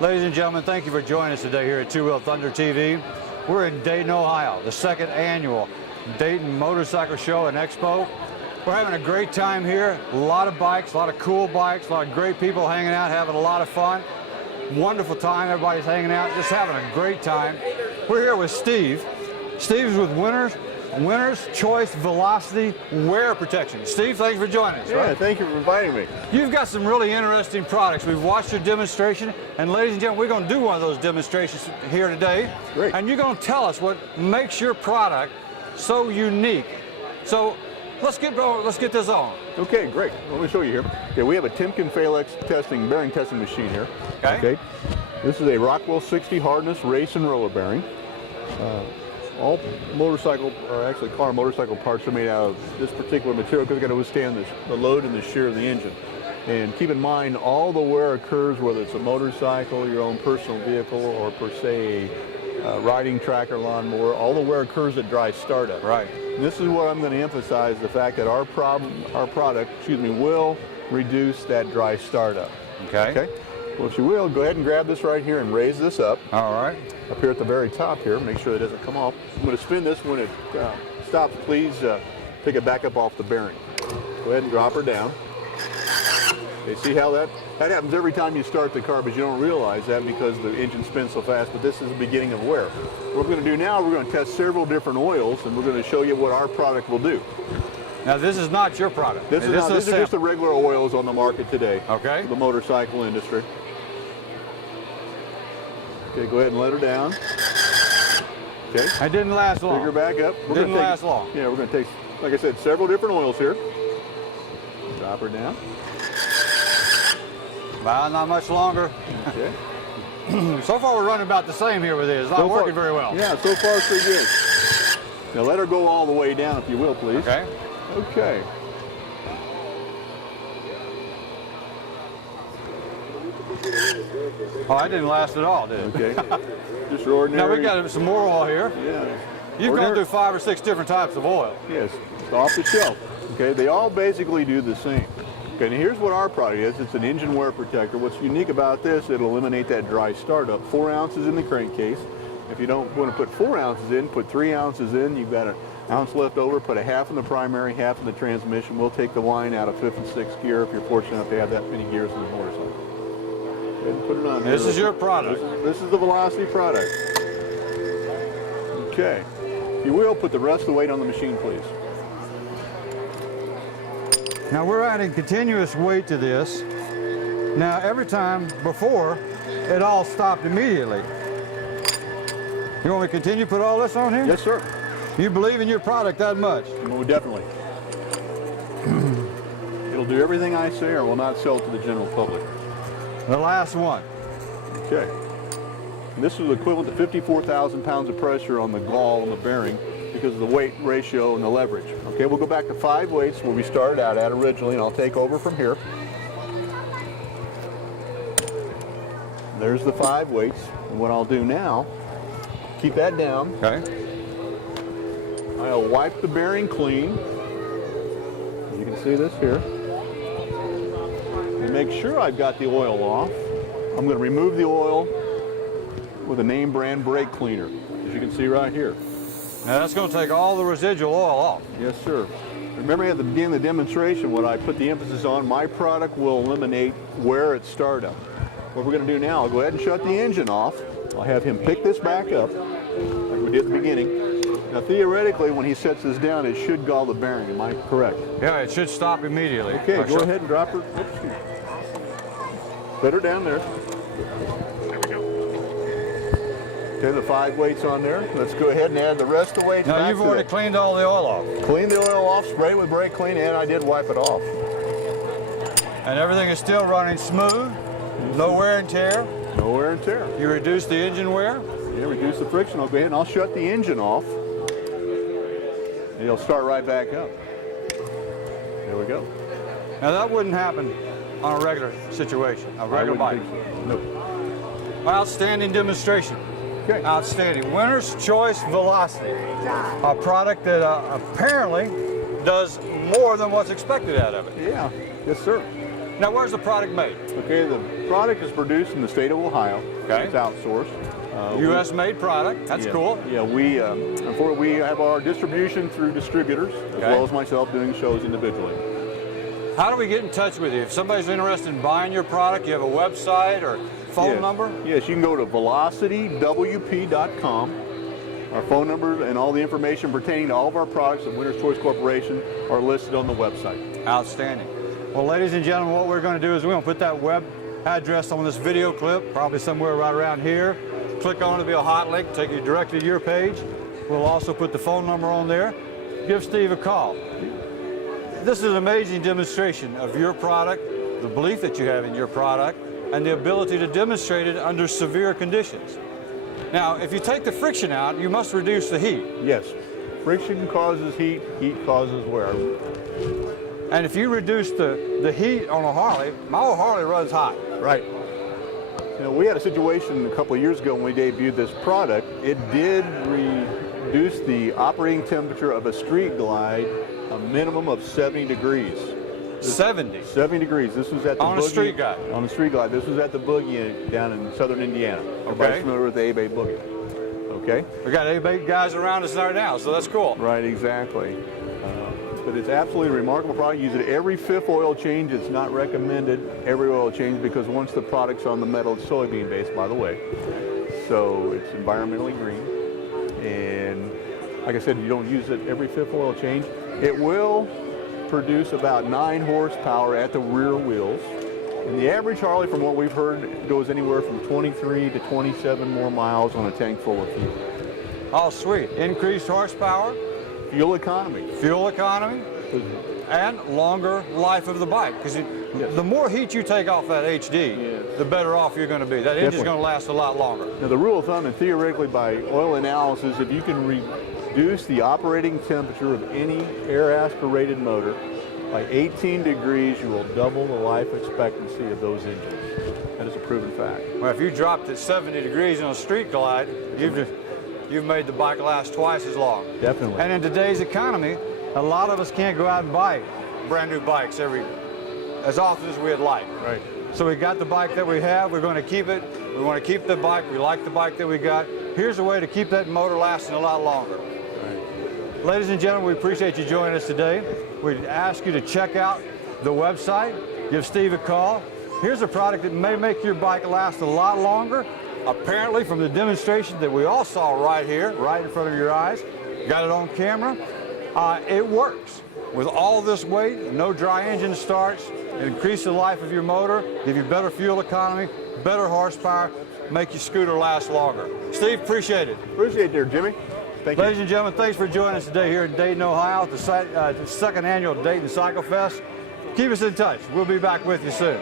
Ladies and gentlemen, thank you for joining us today here at Two Wheel Thunder TV. We're in Dayton, Ohio, the second annual Dayton Motorcycle Show and Expo. We're having a great time here. A lot of bikes, a lot of cool bikes, a lot of great people hanging out, having a lot of fun. Wonderful time, everybody's hanging out, just having a great time. We're here with Steve. Steve's with Winner's Choice Velocity Wear Protection. Steve, thanks for joining us. Yeah, thank you for inviting me. You've got some really interesting products. We've watched your demonstration, and ladies and gentlemen, we're going to do one of those demonstrations here today. Great. And you're going to tell us what makes your product so unique. So let's get this on. Okay, great. Let me show you here. Okay, we have a Timken Phalanx bearing testing machine here. Okay. This is a Rockwell 60 hardness race and roller bearing. All motorcycle, or actually car motorcycle parts are made out of this particular material because it's got to withstand the load and the shear of the engine. And keep in mind, all the wear occurs, whether it's a motorcycle, your own personal vehicle, or per se a riding tractor lawnmower, all the wear occurs at dry startup. Right. And this is what I'm going to emphasize, the fact that our product, will reduce that dry startup. Okay. Well, if you will, go ahead and grab this right here and raise this up. All right. Up here at the very top here, make sure it doesn't come off. I'm going to spin this. When it stops, please pick it back up off the bearing. Go ahead and drop her down. Okay, see how that happens every time you start the car, but you don't realize that because the engine spins so fast, but this is the beginning of wear. What we're going to do now, we're going to test several different oils, and we're going to show you what our product will do. Now, this is not your product. These are just the regular oils on the market today. Okay. For the motorcycle industry. Okay, go ahead and let her down. Okay. It didn't last long. Pick her back up. Didn't last long. Yeah, we're going to take, like I said, several different oils here. Drop her down. Well, not much longer. Okay. So far, we're running about the same here with it. It's not working very well. Yeah, so far so good. Now let her go all the way down, if you will, please. Okay. Okay. Oh, that didn't last at all, did it? Okay. Just your ordinary. Now we got some more oil here. Yeah. You've gone through 5 or 6 different types of oil. Yes, off the shelf. Okay, they all basically do the same. Okay, now here's what our product is. It's an engine wear protector. What's unique about this, it'll eliminate that dry startup. 4 ounces in the crankcase. If you don't want to put 4 ounces in, put 3 ounces in. You've got an ounce left over. Put a half in the primary, half in the transmission. We'll take the line out of 5th and 6th gear if you're fortunate enough to have that many gears in the motorcycle. Go ahead and put it on. This is your product. This is the Velocity product. Okay. If you will, put the rest of the weight on the machine, please. Now we're adding continuous weight to this. Now every time before, it all stopped immediately. You want me to continue to put all this on here? Yes, sir. You believe in your product that much? Oh, definitely. It'll do everything I say or will not sell to the general public. The last one. Okay. And this is equivalent to 54,000 pounds of pressure on the gall and the bearing because of the weight ratio and the leverage. Okay, we'll go back to 5 weights where we started out at originally, and I'll take over from here. There's the 5 weights. And what I'll do now, keep that down. Okay. I'll wipe the bearing clean. You can see this here. And make sure I've got the oil off. I'm going to remove the oil with a name brand brake cleaner, as you can see right here. Now that's going to take all the residual oil off. Yes, sir. Remember at the beginning of the demonstration, what I put the emphasis on, my product will eliminate wear at startup. What we're going to do now, I'll go ahead and shut the engine off. I'll have him pick this back up, like we did at the beginning. Now theoretically, when he sets this down, it should gall the bearing. Am I correct? Yeah, it should stop immediately. Okay, go ahead and drop her. Oops. Put her down there. Okay, the 5 weights on there. Let's go ahead and add the rest of the weights. Now you've already cleaned all the oil off. Cleaned the oil off, sprayed with brake clean, and I did wipe it off. And everything is still running smooth, no wear and tear. No wear and tear. You reduce the engine wear. Yeah, reduce the friction. I'll go ahead and I'll shut the engine off. And it'll start right back up. There we go. Now that wouldn't happen on a regular situation, a regular bike. Nope. Outstanding demonstration. Okay. Outstanding. Winner's Choice Velocity, a product that apparently does more than what's expected out of it. Yeah. Yes, sir. Now, where's the product made? Okay, the product is produced in the state of Ohio. Okay. It's outsourced. U.S. made product. That's cool. Yeah, unfortunately, we have our distribution through distributors, as well as myself doing shows individually. How do we get in touch with you? If somebody's interested in buying your product, you have a website or phone number? Yes, you can go to velocitywp.com. Our phone number and all the information pertaining to all of our products at Winner's Choice Corporation are listed on the website. Outstanding. Well, ladies and gentlemen, what we're going to do is we're going to put that web address on this video clip, probably somewhere right around here. Click on it, it'll be a hot link, take you directly to your page. We'll also put the phone number on there. Give Steve a call. This is an amazing demonstration of your product, the belief that you have in your product, and the ability to demonstrate it under severe conditions. Now, if you take the friction out, you must reduce the heat. Yes. Friction causes heat, heat causes wear. And if you reduce the heat on a Harley, my old Harley runs hot. Right. You know, we had a situation a couple of years ago when we debuted this product. It did reduce the operating temperature of a street glide a minimum of 70 degrees. 70? 70 degrees. This was at the on Boogie. A street glide? On a street glide. This was at the Boogie down in southern Indiana. Everybody's familiar with the A-Bay Boogie. Okay? We got A-Bay guys around us right now, so that's cool. Right, exactly. But it's absolutely a remarkable product. Use it every fifth oil change. It's not recommended every oil change because once the product's on the metal, it's soybean based, by the way. So it's environmentally green. And like I said, you don't use it every fifth oil change. It will produce about 9 horsepower at the rear wheels. And the average Harley, from what we've heard, goes anywhere from 23 to 27 more miles on a tank full of fuel. Oh, sweet. Increased horsepower. Fuel economy. Fuel economy. And longer life of the bike. Because the more heat you take off that HD, the better off you're going to be. That engine's going to last a lot longer. Now, the rule of thumb, and theoretically by oil analysis, if you can reduce the operating temperature of any air-aspirated motor by 18 degrees, you will double the life expectancy of those engines. That is a proven fact. Well, if you dropped it 70 degrees on a street glide, you've made the bike last twice as long. Definitely. And in today's economy, a lot of us can't go out and buy brand new bikes as often as we'd like. Right. So we got the bike that we have. We're going to keep it. We want to keep the bike. We like the bike that we got. Here's a way to keep that motor lasting a lot longer. Right. Ladies and gentlemen, we appreciate you joining us today. We'd ask you to check out the website. Give Steve a call. Here's a product that may make your bike last a lot longer. Apparently, from the demonstration that we all saw right here, right in front of your eyes, got it on camera, it works. With all this weight, no dry engine starts, increase the life of your motor, give you better fuel economy, better horsepower, make your scooter last longer. Steve, appreciate it. Appreciate it there, Jimmy. Thank you. Ladies and gentlemen, thanks for joining us today here in Dayton, Ohio at the second annual Dayton Cycle Fest. Keep us in touch. We'll be back with you soon.